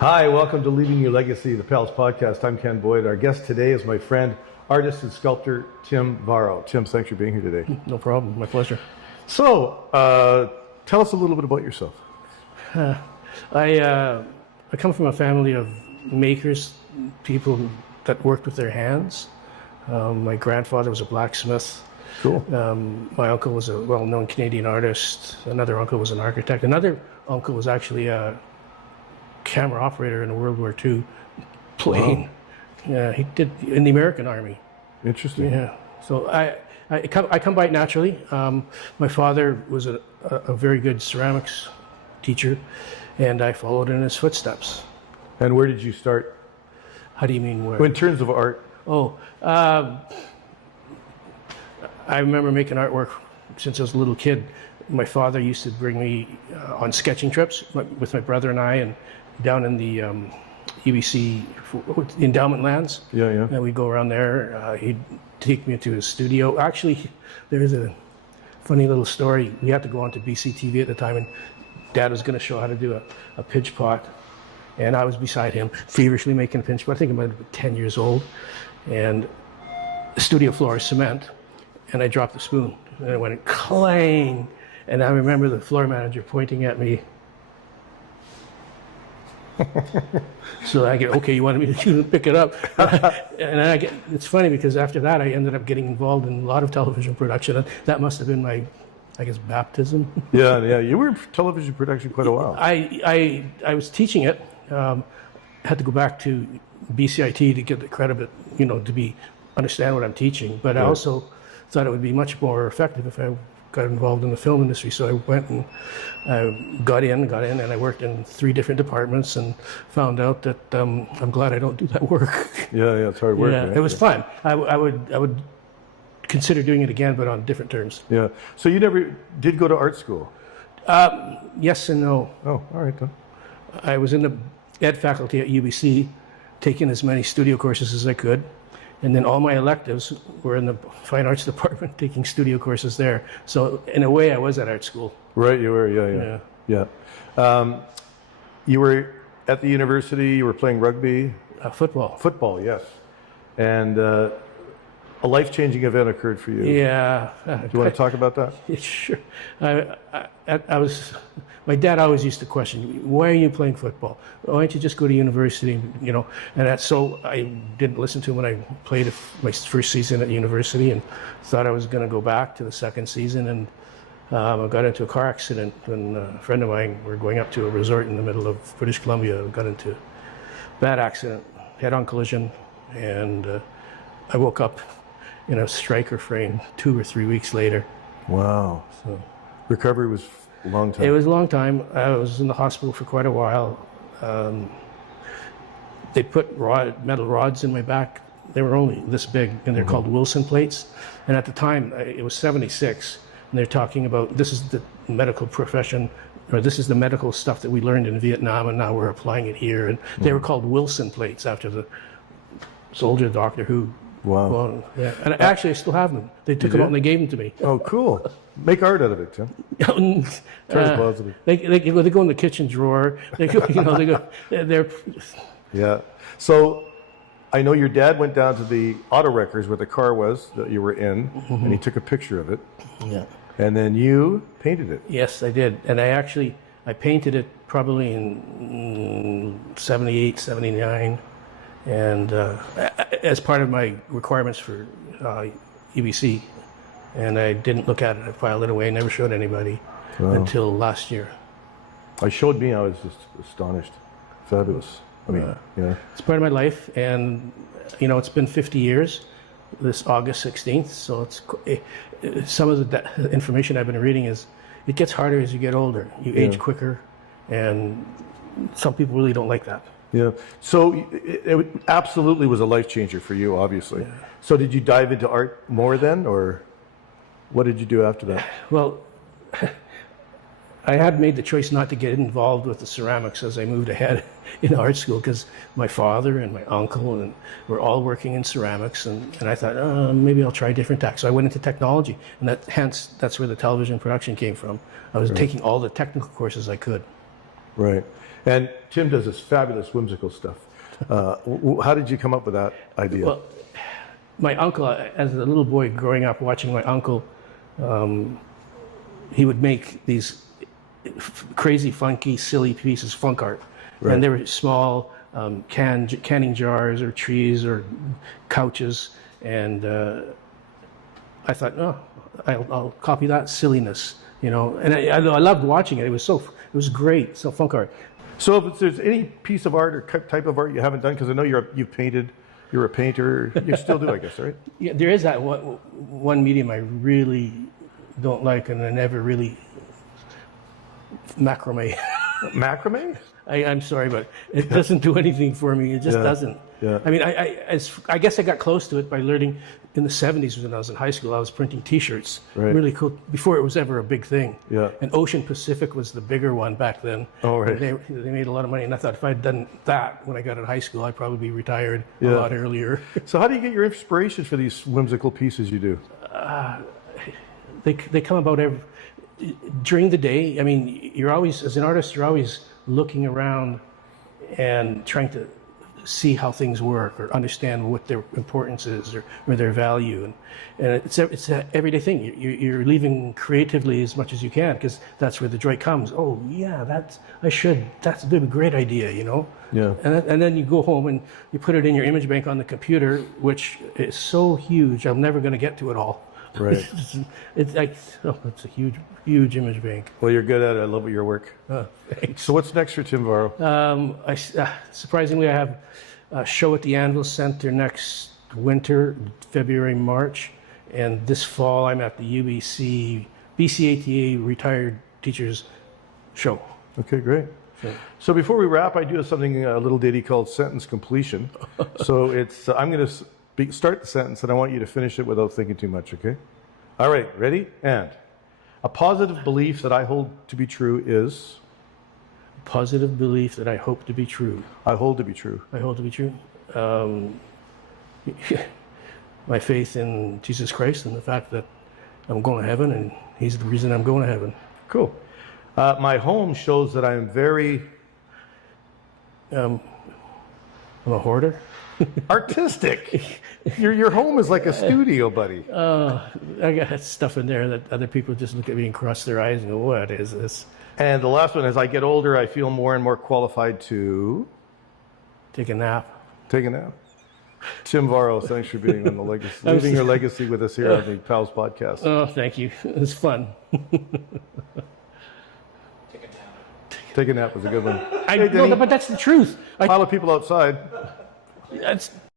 Hi, welcome to Leaving Your Legacy, the Pals podcast. I'm Ken Boyd. Our guest today is my friend, artist and sculptor, Tim Varro. Tim, thanks for being here today. No problem. My pleasure. So, tell us a little bit about yourself. I come from a family of makers, people that worked with their hands. My grandfather was a blacksmith. Cool. My uncle was a well-known Canadian artist. Another uncle was an architect. Another uncle was actually a camera operator in World War II plane. Wow. Yeah, he did in the American Army. Interesting. Yeah. So I come by it naturally. My father was a very good ceramics teacher, and I followed in his footsteps. And where did you start? How do you mean where? In terms of art. Oh, I remember making artwork since I was a little kid. My father used to bring me on sketching trips with my brother and I, and down in the UBC endowment lands. Yeah. And we'd go around there. He'd take me into his studio. Actually, there's a funny little story. We had to go on to BC TV at the time, and Dad was going to show how to do a pinch pot. And I was beside him, feverishly making a pinch pot. I think I might have been 10 years old. And the studio floor is cement, and I dropped the spoon. And it went clang. And I remember the floor manager pointing at me. So I get, okay, you wanted me to pick it up. And it's funny because after that, I ended up getting involved in a lot of television production. And that must have been my, I guess, baptism. Yeah. You were in television production quite a while. I was teaching it. Had to go back to BCIT to get the credit, to understand what I'm teaching. But I also thought it would be much more effective if I got involved in the film industry. So I went and got in, and I worked in 3 different departments and found out that I'm glad I don't do that work. Yeah, it's hard work. Yeah, right? It was fun. I would consider doing it again, but on different terms. Yeah. So you never did go to art school? Yes and no. Oh, all right then. I was in the ed faculty at UBC, taking as many studio courses as I could. And then all my electives were in the fine arts department, taking studio courses there. So in a way, I was at art school. Right, you were, yeah. You were at the university, you were playing rugby? Football. Football, yes. And a life-changing event occurred for you. Yeah. Do you want to talk about that? Sure. My dad always used to question, why are you playing football? Why don't you just go to university, And so I didn't listen to him when I played my first season at university, and thought I was going to go back to the second season. And I got into a car accident when a friend of mine were going up to a resort in the middle of British Columbia. Got into a bad accident, head-on collision, and I woke up in a striker frame 2 or 3 weeks later. Wow. So recovery was a long time. It was a long time. I was in the hospital for quite a while. They put metal rods in my back. They were only this big, and they're called Wilson plates. And at the time, it was 76, and they're talking about this is the medical profession, or this is the medical stuff that we learned in Vietnam, and now we're applying it here. And they were called Wilson plates after the soldier doctor who. Wow. Well, yeah. And actually, I still have them. They took them out and they gave them to me. Oh, cool. Make art out of it, Tim. Positive. They go in the kitchen drawer. They go, they're. Yeah. So I know your dad went down to the auto wreckers where the car was that you were in, and he took a picture of it. Yeah. And then you painted it. Yes, I did. And I painted it probably in 78, 79. And as part of my requirements for UBC, and I didn't look at it. I filed it away, never showed anybody until last year. I showed me, I was just astonished. Fabulous. I mean, It's part of my life, and it's been 50 years this August 16th, so some of the information I've been reading is it gets harder as you get older. You age quicker, and some people really don't like that. Yeah. So it absolutely was a life changer for you, obviously. Yeah. So did you dive into art more then, or what did you do after that? Well, I had made the choice not to get involved with the ceramics as I moved ahead in art school, because my father and my uncle and were all working in ceramics, and I thought, maybe I'll try a different tack. So I went into technology, and that's where the television production came from. I was taking all the technical courses I could. Right. And Tim does this fabulous whimsical stuff. How did you come up with that idea? Well, my uncle, as a little boy growing up watching my uncle, he would make these crazy, funky, silly pieces, funk art. Right. And they were small canning jars or trees or couches. And I thought, oh, I'll copy that silliness, you know. And I loved watching it. It was great. So funk art. So if there's any piece of art or type of art you haven't done, because I know you've painted, you're a painter, you still do, I guess, right? Yeah, there is that one medium I really don't like, and I never really macrame. Macrame? I'm sorry, but it doesn't do anything for me. It just doesn't. Yeah. I mean, I guess I got close to it by learning in the 70s when I was in high school. I was printing T-shirts, Right. really cool, before it was ever a big thing. Yeah. And Ocean Pacific was the bigger one back then. Oh, right. They made a lot of money, and I thought if I'd done that when I got out of high school, I'd probably be retired Yeah. a lot earlier. So how do you get your inspiration for these whimsical pieces you do? They come about during the day. I mean, you're always, as an artist, you're always looking around and trying to see how things work or understand what their importance is or their value. And it's an everyday thing. You're leaving creatively as much as you can, because that's where the joy comes. Oh, yeah, that's a great idea, you know? Yeah. And then you go home and you put it in your image bank on the computer, which is so huge, I'm never going to get to it all. Right. It's like, it's a huge image bank. Well, you're good at it. I love your work. Thanks. So what's next for Tim Varro? Surprisingly, I have a show at the Anvil Center next winter, February, March. And this fall, I'm at the BCATA Retired Teachers Show. Okay, great. So before we wrap, I do have something, a little ditty called sentence completion. So it's, I'm going to start the sentence, and I want you to finish it without thinking too much, okay? All right, ready? And a positive belief that I hold to be true is? Positive belief that I hope to be true. I hold to be true. I hold to be true. My faith in Jesus Christ and the fact that I'm going to heaven, and He's the reason I'm going to heaven. Cool. My home shows that I'm very... I'm a hoarder. artistic. Your home is like a studio, buddy. I got stuff in there that other people just look at me and cross their eyes and go, what is this? And the last one, as I get older, I feel more and more qualified to... Take a nap. Take a nap. Tim Varro, thanks for being on the legacy, leaving your legacy with us here on the Pals podcast. Oh, thank you. It was fun. Take a nap was a good one. No, but that's the truth. A pile of people outside. That's